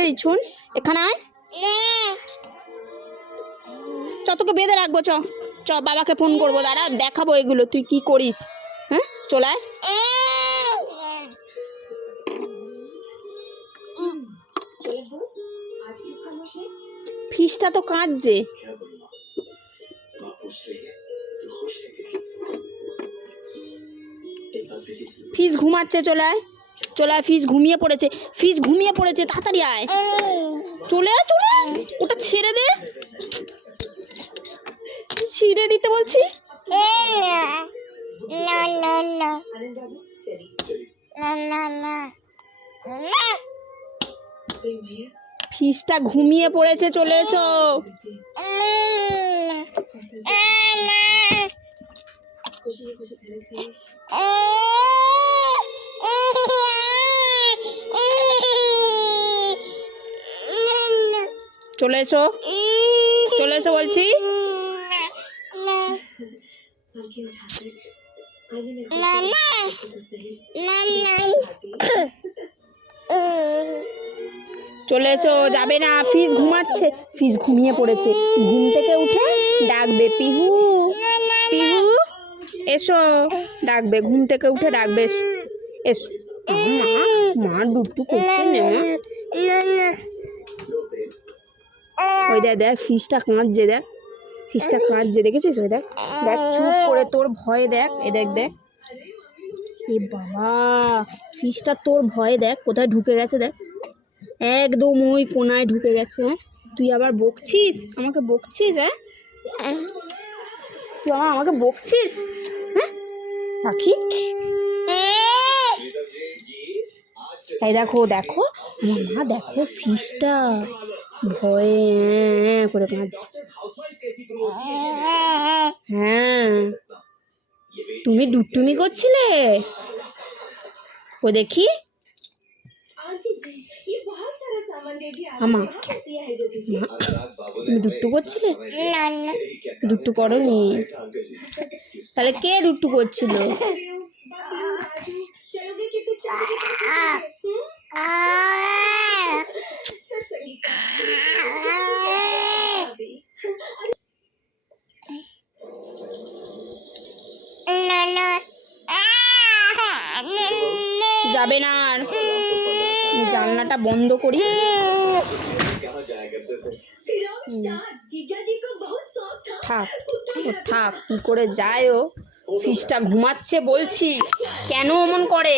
এই শুন, এখানে আয়। চ, তোকে বেঁধে রাখবো। চ চ, বাবাকে ফোন করবো, দাঁড়া দেখাবো এগুলো তুই কি করিস। হ্যাঁ, চলে আয়। ফিসটা তো কাঁদছে। ফিস ঘুমাচ্ছে, চলে আয় চলে আয়। ফিস ঘুমিয়ে পড়েছে, ফিস ঘুমিয়ে পড়েছে, তাড়াতাড়ি আয়। চলে আয় চলে আয়, ওটা ছেড়ে দে, ছিঁড়ে দিতে বলছি। না না না না না না, ফিসটা ঘুমিয়ে পড়েছে, চলে এসো। চলে এসো, চলে এসো বলছি। চলে এসো, যাবে না, ফিস ঘুমাচ্ছে, ফিস ঘুমিয়ে পড়েছে। ঘুম থেকে উঠে ডাকবে পিহু পিহু এসো, ডাকবে ঘুম থেকে উঠে ডাকবে এসো। মা দুটু করছে না। ওই দেখ দেখ, ফিসটা কাঁদছে, দেখ ফিসটা কাঁদছে, দেখেছিস? ওই দেখ দেখ, চুপ করে, তোর ভয়ে দেখ, এ দেখ দেখ, এ বাবা, ফিসটা তোর ভয়ে দেখ কোথায় ঢুকে গেছে, দেখ একদম ওই কোনায় ঢুকে গেছে। হ্যাঁ, তুই আবার বকছিস, আমাকে বকছিস? হ্যাঁ, তুই আমাকে বকছিস? হ্যাঁ পাখি, এই দেখো দেখো আমার মা, দেখো ফিসটা ভয়ে করে কাঁদছে। হ্যাঁ, তুমি দুষ্টুমি করছিলে? ও দেখি আমা, তুমি দুষ্টু করছিলে? দুষ্টু করনি? তাহলে কে দুষ্টু করছিল? যাবে না, আর জানলাটা বন্ধ করি। থাক থাক, কি করে যায় ও? ফিসটা ঘুমাচ্ছে বলছি, কেন অমন করে?